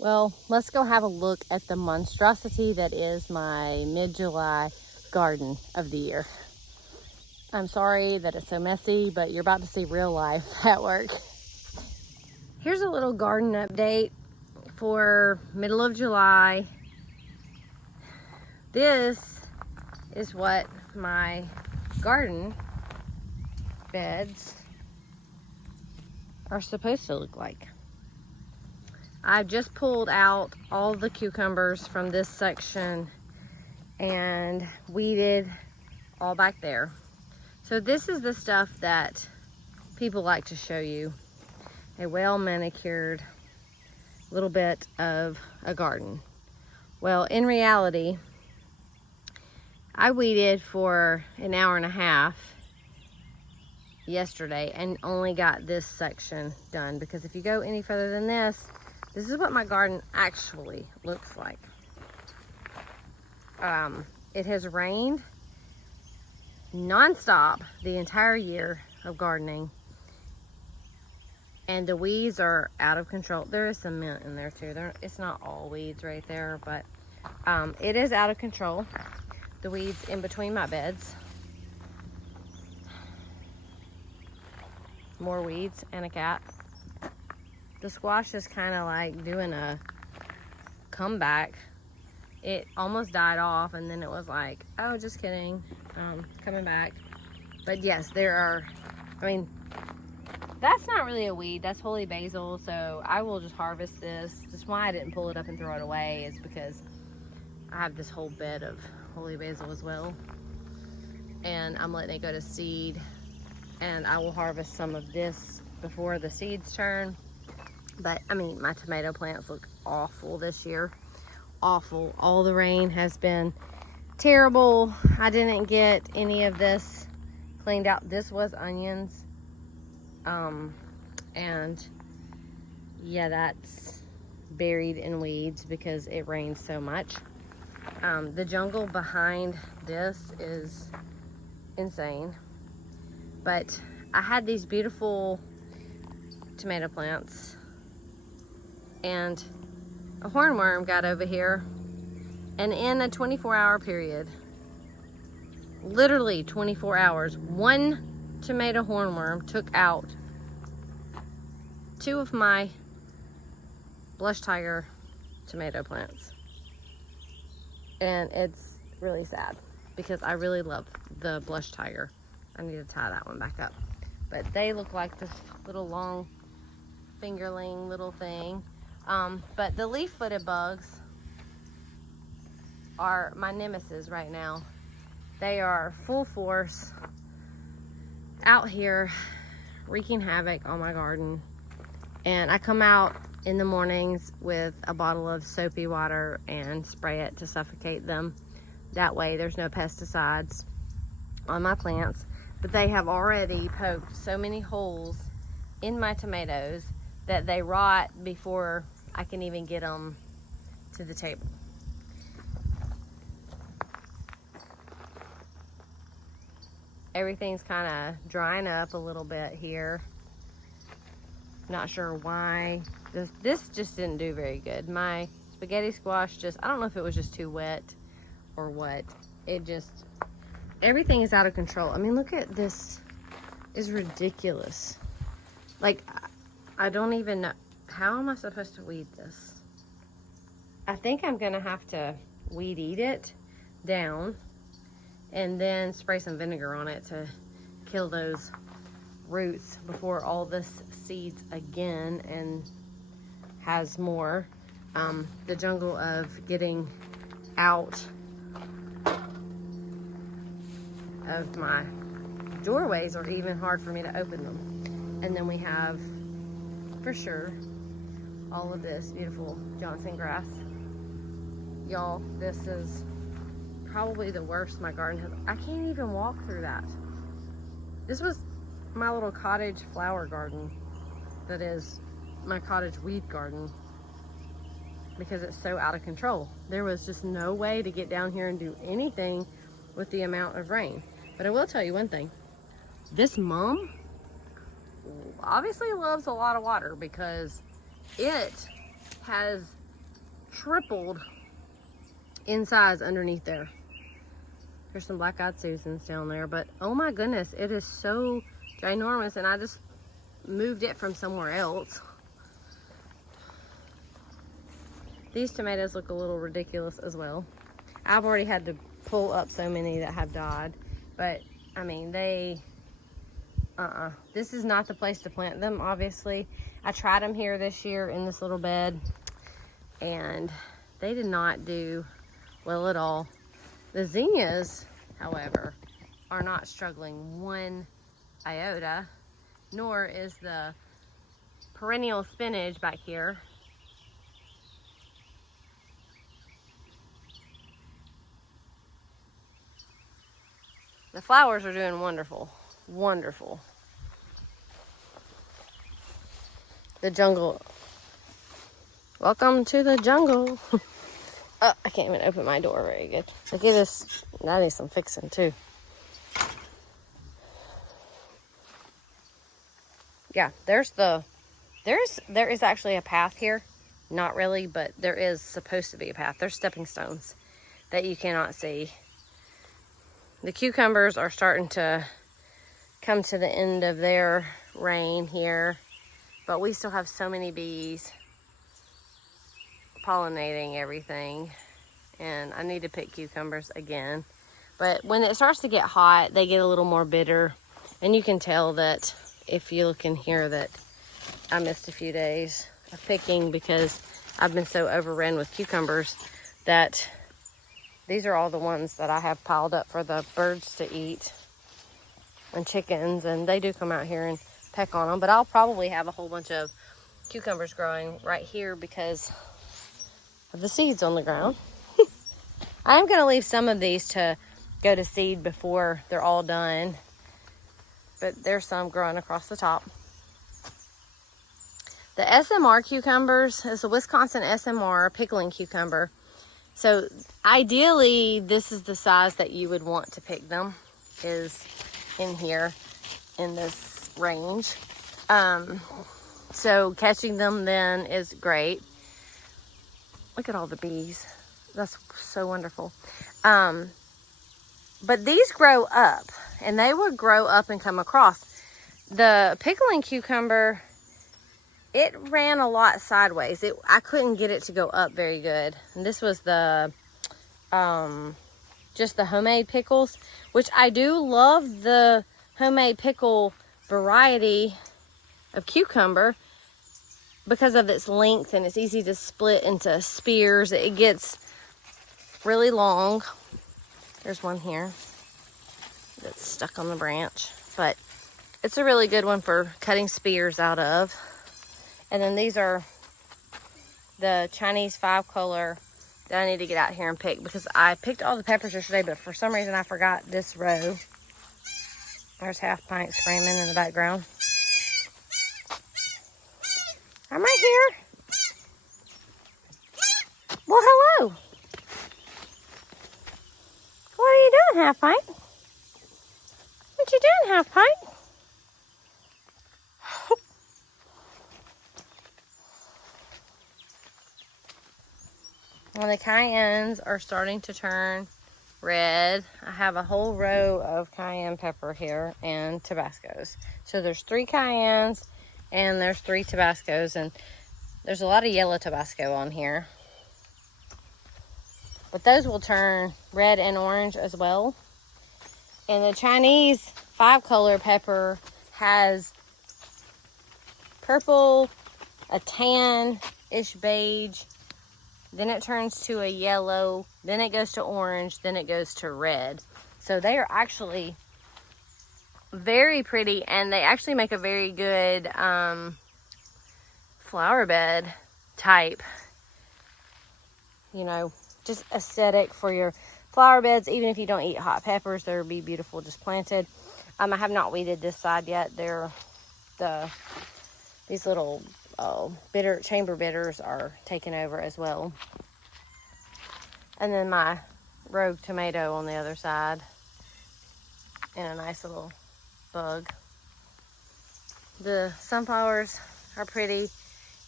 Well, let's go have a look at the monstrosity that is my mid-July garden of the year. I'm sorry that it's so messy, but you're about to see real life at work. Here's a little garden update for middle of July. This is what my garden beds are supposed to look like. I've just pulled out all the cucumbers from this section and weeded all back there. So this is the stuff that people like to show you. A well manicured little bit of a garden. Well, in reality, I weeded for an hour and a half yesterday and only got this section done, because if you go any further than this is what my garden actually looks like. It has rained non-stop the entire year of gardening, and the weeds are out of control. There is some mint in there too. It's not all weeds right there, but it is out of control. The weeds in between my beds. More weeds and a cat. The squash is kind of like doing a comeback. It almost died off, and then it was like, oh, just kidding, coming back. But yes, there are, that's not really a weed, that's holy basil, so I will just harvest this. That's why I didn't pull it up and throw it away, is because I have this whole bed of holy basil as well, and I'm letting it go to seed, and I will harvest some of this before the seeds turn. But my tomato plants look awful this year. Awful. All the rain has been terrible. I didn't get any of this cleaned out. This was onions. And yeah, that's buried in weeds because it rained so much. The jungle behind this is insane. But I had these beautiful tomato plants, and a hornworm got over here, and in a 24-hour period, literally 24 hours, one tomato hornworm took out 2 of my Blush Tiger tomato plants. And it's really sad because I really love the Blush Tiger. I need to tie that one back up. But they look like this little long fingerling little thing. But the leaf-footed bugs are my nemesis right now. They are full force out here wreaking havoc on my garden. And I come out in the mornings with a bottle of soapy water and spray it to suffocate them. That way there's no pesticides on my plants. But they have already poked so many holes in my tomatoes that they rot before I can even get them to the table. Everything's kind of drying up a little bit here. Not sure why. This just didn't do very good. My spaghetti squash I don't know if it was just too wet or what. Everything is out of control. Look at this. It's ridiculous. Like, I don't even know. How am I supposed to weed this? I think I'm gonna have to weed eat it down and then spray some vinegar on it to kill those roots before all this seeds again and has more. The jungle of getting out of my doorways are even hard for me to open them. And then we have, for sure, all of this beautiful Johnson grass. Y'all, this is probably the worst my garden has. I can't even walk through that. This was my little cottage flower garden. That is my cottage weed garden, because it's so out of control. There was just no way to get down here and do anything with the amount of rain. But I will tell you one thing. This mum obviously loves a lot of water, because it has tripled in size underneath there. There's some black-eyed Susans down there, but oh my goodness, it is so ginormous, and I just moved it from somewhere else. These tomatoes look a little ridiculous as well. I've already had to pull up so many that have died, but I mean, this is not the place to plant them, obviously. I tried them here this year in this little bed, and they did not do well at all. The zinnias, however, are not struggling one iota, nor is the perennial spinach back here. The flowers are doing wonderful, wonderful. The jungle. Welcome to the jungle. Oh, I can't even open my door very good. Look at this. That needs some fixing too. Yeah, there is actually a path here. Not really, but there is supposed to be a path. There's stepping stones that you cannot see. The cucumbers are starting to come to the end of their reign here, but we still have so many bees pollinating everything, and I need to pick cucumbers again. But when it starts to get hot, they get a little more bitter, and you can tell that if you look in here that I missed a few days of picking because I've been so overrun with cucumbers that these are all the ones that I have piled up for the birds to eat and chickens, and they do come out here and peck on them. But I'll probably have a whole bunch of cucumbers growing right here because of the seeds on the ground. I'm going to leave some of these to go to seed before they're all done, but there's some growing across the top. The SMR cucumbers is a Wisconsin SMR pickling cucumber. So ideally, this is the size that you would want to pick them, is in here, in this range. So catching them then is great. Look at all the bees. That's so wonderful. But these grow up, and they would grow up and come across. The pickling cucumber, it ran a lot sideways. I couldn't get it to go up very good. And this was the, just the homemade pickles, which I do love the homemade pickle variety of cucumber because of its length, and it's easy to split into spears. It gets really long. There's one here that's stuck on the branch, but it's a really good one for cutting spears out of. And then these are the Chinese 5-color that I need to get out here and pick because I picked all the peppers yesterday, but for some reason I forgot this row. There's Half Pint screaming in the background. I'm right here. Well, hello. What are you doing, Half Pint? What you doing, Half Pint? Well, the cayennes are starting to turn red. I have a whole row of cayenne pepper here and Tabascos. So there's 3 cayennes and there's 3 Tabascos, and there's a lot of yellow Tabasco on here. But those will turn red and orange as well. And the Chinese 5-color pepper has purple, a tan-ish beige, then it turns to a yellow, then it goes to orange, then it goes to red. So they are actually very pretty, and they actually make a very good flower bed type, you know, just aesthetic for your flower beds. Even if you don't eat hot peppers, they'll be beautiful just planted. I have not weeded this side yet. These little chamber bitters are taking over as well. And then my rogue tomato on the other side in a nice little bug. The sunflowers are pretty,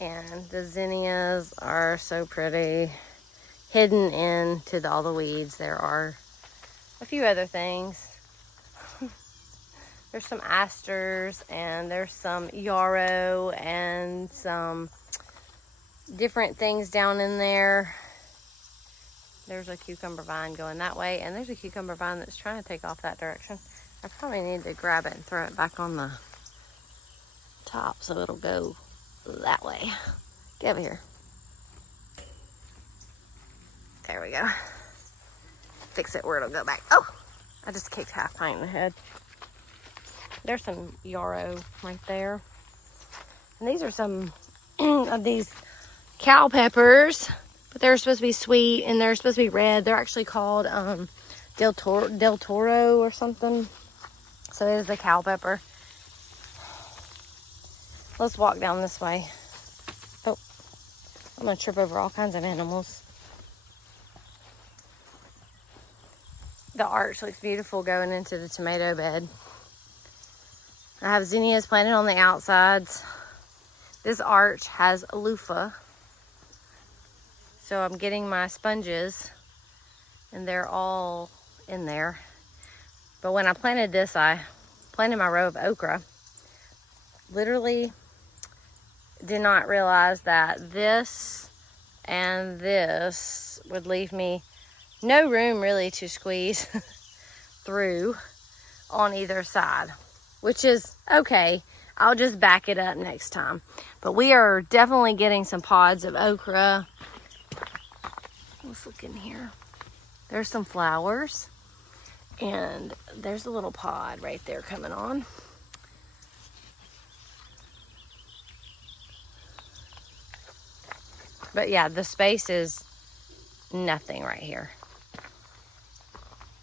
And the zinnias are so pretty. Hidden into all the weeds, there are a few other things. There's some asters, and there's some yarrow, and some different things down in there. There's a cucumber vine going that way, and there's a cucumber vine that's trying to take off that direction. I probably need to grab it and throw it back on the top so it'll go that way. Get over here. There we go. Fix it where it'll go back. Oh, I just kicked half pint in the head. There's some yarrow right there. And these are some of these cow peppers, but they're supposed to be sweet and they're supposed to be red. They're actually called Del Toro or something. So it is a cow pepper. Let's walk down this way. Oh, I'm gonna trip over all kinds of animals. The arch looks beautiful going into the tomato bed. I have zinnias planted on the outsides. This arch has a loofah. So I'm getting my sponges and they're all in there. But when I planted this, I planted my row of okra. Literally did not realize that this and this would leave me no room really to squeeze through on either side, which is okay. I'll just back it up next time. But we are definitely getting some pods of okra. Let's look in here. There's some flowers, and there's a little pod right there coming on. But yeah, the space is nothing right here.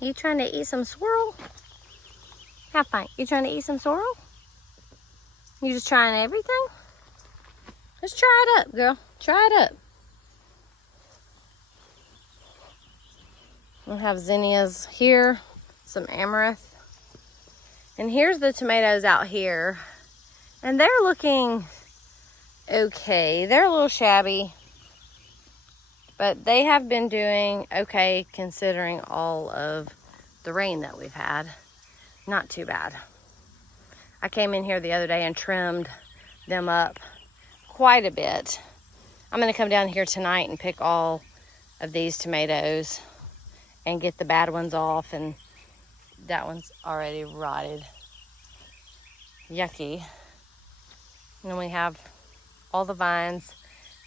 You trying to eat some sorrel? Have fun. You trying to eat some sorrel? You just trying everything? Let's try it up, girl. Try it up. We'll have zinnias here, some amaranth. And here's the tomatoes out here. And they're looking okay. They're a little shabby, but they have been doing okay considering all of the rain that we've had. Not too bad. I came in here the other day and trimmed them up quite a bit. I'm gonna come down here tonight and pick all of these tomatoes and get the bad ones off, and that one's already rotted. Yucky. And then we have all the vines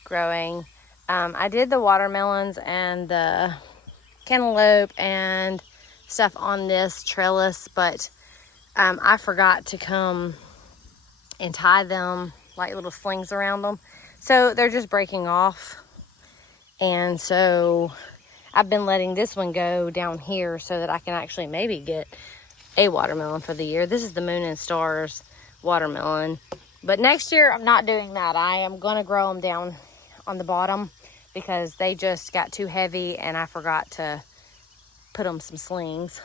growing. I did the watermelons and the cantaloupe and stuff on this trellis, but I forgot to come and tie them like little slings around them. So they're just breaking off. And so I've been letting this one go down here so that I can actually maybe get a watermelon for the year. This is the Moon and Stars watermelon. But next year, I'm not doing that. I am going to grow them down on the bottom because they just got too heavy and I forgot to put them some slings.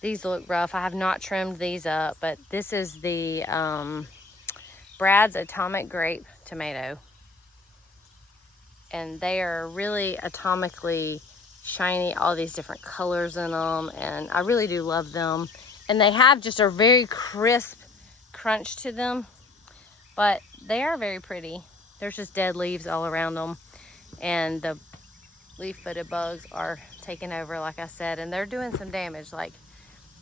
These look rough. I have not trimmed these up, but this is the Brad's Atomic Grape tomato. And they are really atomically shiny, all these different colors in them, and I really do love them. And they have just a very crisp crunch to them, but they are very pretty. There's just dead leaves all around them, and the leaf-footed bugs are taking over, like I said, and they're doing some damage. Like,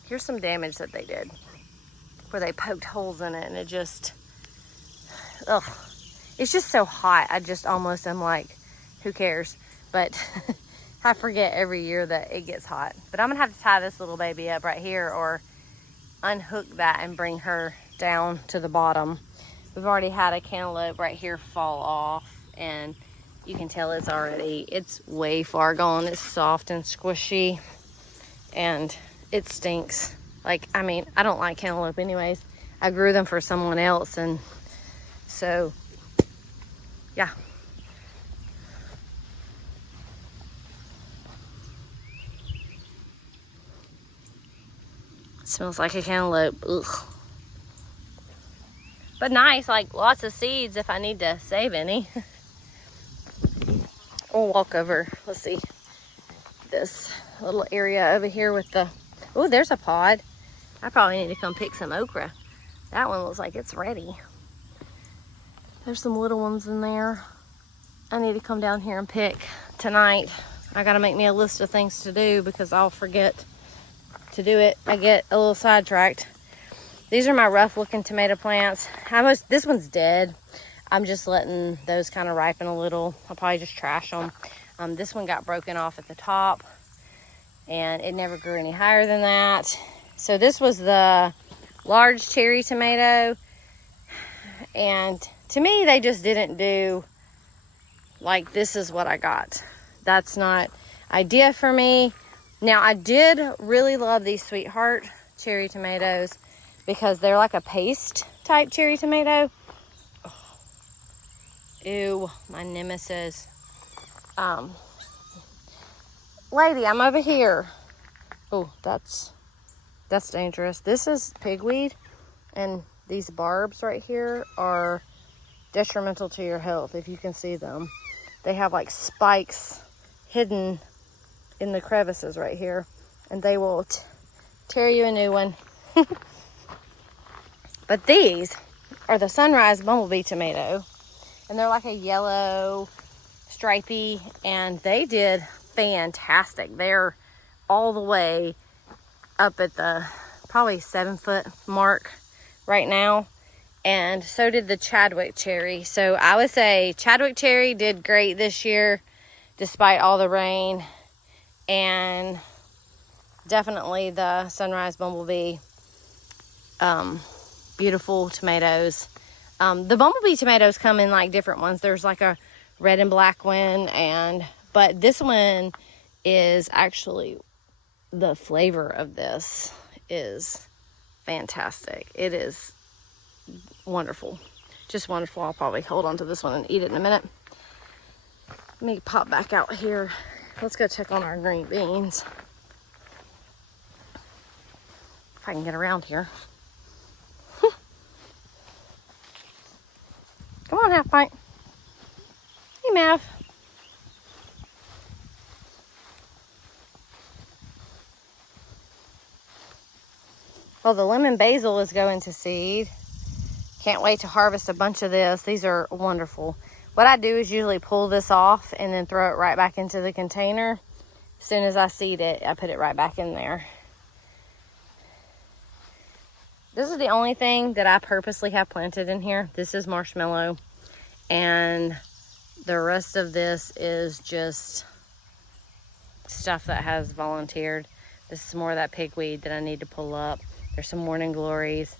here's some damage that they did, where they poked holes in it, and it just, ugh. It's just so hot. I just almost am like, who cares? But I forget every year that it gets hot. But I'm gonna have to tie this little baby up right here or unhook that and bring her down to the bottom. We've already had a cantaloupe right here fall off, and you can tell it's way far gone. It's soft and squishy, and it stinks. Like, I mean, I don't like cantaloupe anyways. I grew them for someone else, and so yeah. Smells like a cantaloupe. Ugh. But nice, like lots of seeds if I need to save any. We'll walk over. Let's see. This little area over here with the, oh, there's a pod. I probably need to come pick some okra. That one looks like it's ready. There's some little ones in there. I need to come down here and pick tonight. I gotta make me a list of things to do because I'll forget to do it. I get a little sidetracked. These are my rough looking tomato plants. This one's dead. I'm just letting those kind of ripen a little. I'll probably just trash them. This one got broken off at the top and it never grew any higher than that. So this was the large cherry tomato. And to me, they just didn't do like, this is what I got. That's not idea for me. Now, I did really love these Sweetheart cherry tomatoes because they're like a paste type cherry tomato. Oh. Ew, my nemesis. Lady, I'm over here. Oh, that's dangerous. This is pigweed, and these barbs right here are detrimental to your health if you can see them. They have like spikes hidden in the crevices right here, and they will tear you a new one. But these are the Sunrise Bumblebee tomato, and they're like a yellow stripy, and they did fantastic. They're all the way up at the probably 7-foot mark right now, and so did the Chadwick cherry. So I would say Chadwick cherry did great this year despite all the rain, and definitely the Sunrise Bumblebee, beautiful tomatoes. The Bumblebee tomatoes come in like different ones. There's like a red and black one, but this one is actually, the flavor of this is fantastic. It is wonderful, just wonderful. I'll probably hold on to this one and eat it in a minute. Let me pop back out here. Let's go check on our green beans. If I can get around here. Come on, Half Pint. Hey, Mav. Well, the lemon basil is going to seed. Can't wait to harvest a bunch of this. These are wonderful. What I do is usually pull this off and then throw it right back into the container. As soon as I seed it, I put it right back in there. This is the only thing that I purposely have planted in here. This is marshmallow, and the rest of this is just stuff that has volunteered. This is more of that pigweed that I need to pull up. There's some morning glories,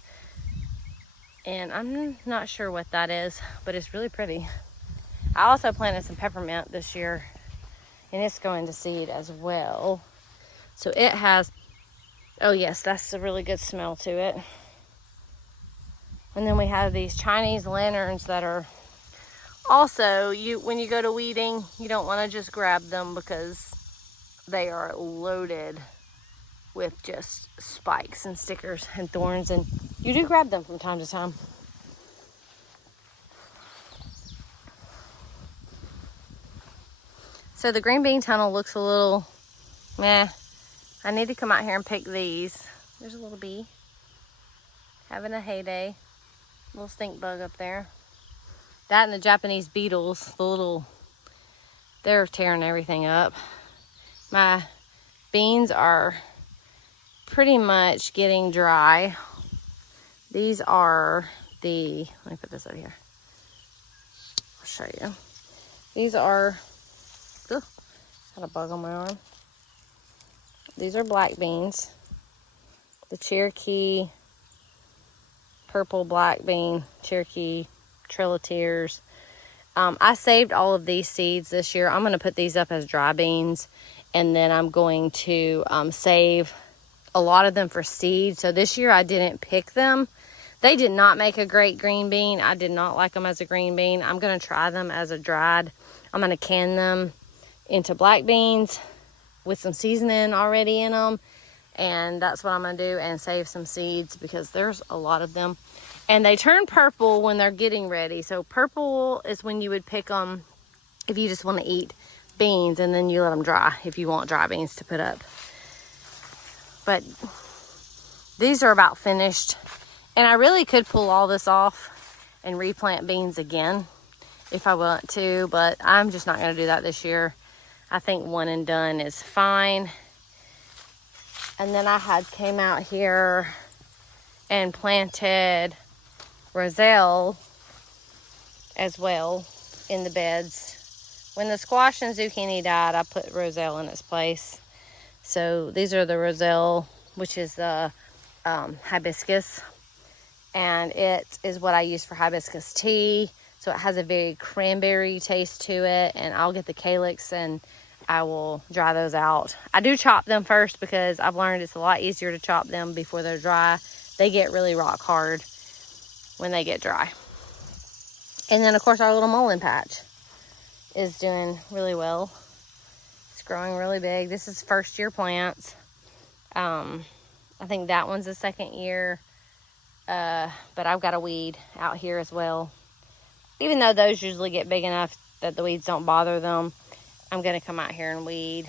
and I'm not sure what that is, but it's really pretty. I also planted some peppermint this year, and it's going to seed as well. So it has, oh yes, that's a really good smell to it. And then we have these Chinese lanterns that are also, when you go to weeding, you don't want to just grab them because they are loaded with just spikes and stickers and thorns, and you do grab them from time to time. So the green bean tunnel looks a little meh. I need to come out here and pick these. There's a little bee having a heyday. Little stink bug up there. That and the Japanese beetles, they're tearing everything up. My beans are pretty much getting dry. These are let me put this over here. I'll show you. These are, got a bug on my arm. These are black beans. The Cherokee purple black bean, Cherokee Trail of Tears. I saved all of these seeds this year. I'm going to put these up as dry beans, and then I'm going to save a lot of them for seed. So this year I didn't pick them. They did not make a great green bean. I did not like them as a green bean. I'm going to try them as a dried. I'm going to can them into black beans with some seasoning already in them. And that's what I'm going to do, and save some seeds because there's a lot of them. And they turn purple when they're getting ready. So purple is when you would pick them if you just want to eat beans, and then you let them dry if you want dry beans to put up. But these are about finished. And I really could pull all this off and replant beans again if I want to, but I'm just not going to do that this year. I think one and done is fine. And then I came out here and planted roselle as well in the beds. When the squash and zucchini died, I put roselle in its place. So these are the roselle, which is the hibiscus, and it is what I use for hibiscus tea. So it has a very cranberry taste to it, and I'll get the calyx and I will dry those out. I do chop them first because I've learned it's a lot easier to chop them before they're dry. They get really rock hard when they get dry. And then of course our little mullein patch is doing really well. It's growing really big. This is first year plants. I think that one's the second year. But I've got a weed out here as well. Even though those usually get big enough that the weeds don't bother them, I'm going to come out here and weed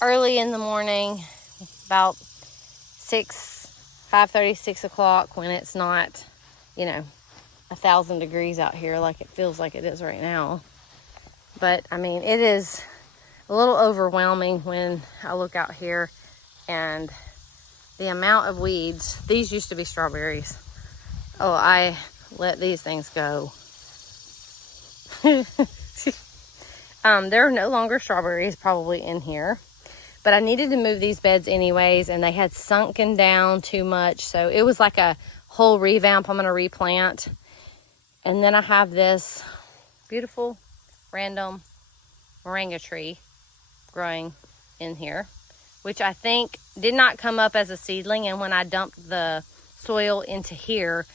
early in the morning, about 5:30, 6 o'clock, when it's not, 1,000 degrees out here like it feels like it is right now. But I mean, it is a little overwhelming when I look out here and the amount of weeds. These used to be strawberries. Oh, I let these things go. There are no longer strawberries probably in here, but I needed to move these beds anyways, and they had sunken down too much. So it was like a whole revamp. I'm going to replant. And then I have this beautiful random moringa tree growing in here, which I think did not come up as a seedling. And when I dumped the soil into here,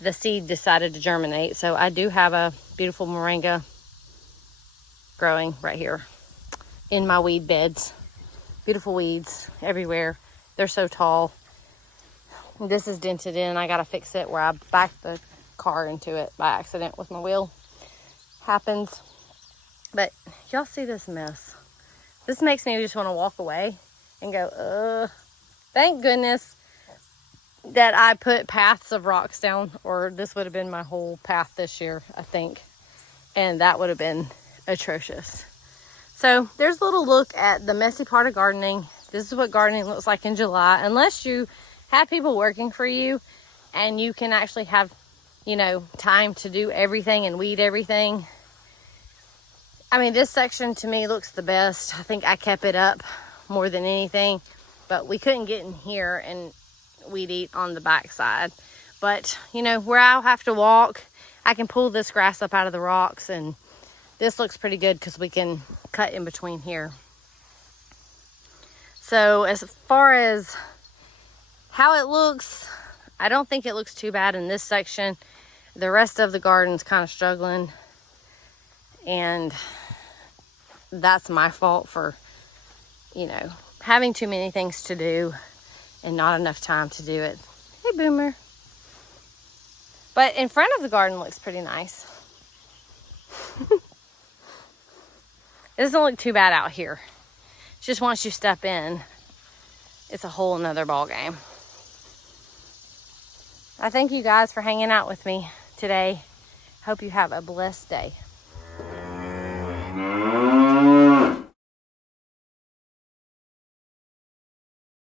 the seed decided to germinate. So I do have a beautiful moringa growing right here in my weed beds. Beautiful weeds everywhere. They're so tall. This is dented in. I got to fix it where I backed the car into it by accident with my wheel. Happens. But y'all see this mess. This makes me just want to walk away and go, thank goodness that I put paths of rocks down, or this would have been my whole path this year, I think. And that would have been atrocious. So there's a little look at the messy part of gardening. This is what gardening looks like in July, unless you have people working for you and you can actually have, time to do everything and weed everything. I mean, this section to me looks the best. I think I kept it up more than anything, but we couldn't get in here and weed eat on the back side. But where I'll have to walk, I can pull this grass up out of the rocks, and this looks pretty good because we can cut in between here. So as far as how it looks, I don't think it looks too bad in this section. The rest of the garden's kind of struggling, and that's my fault for having too many things to do and not enough time to do it. Hey, Boomer. But in front of the garden looks pretty nice. It doesn't look too bad out here. It's just once you step in, it's a whole nother ball game. I thank you guys for hanging out with me today. Hope you have a blessed day.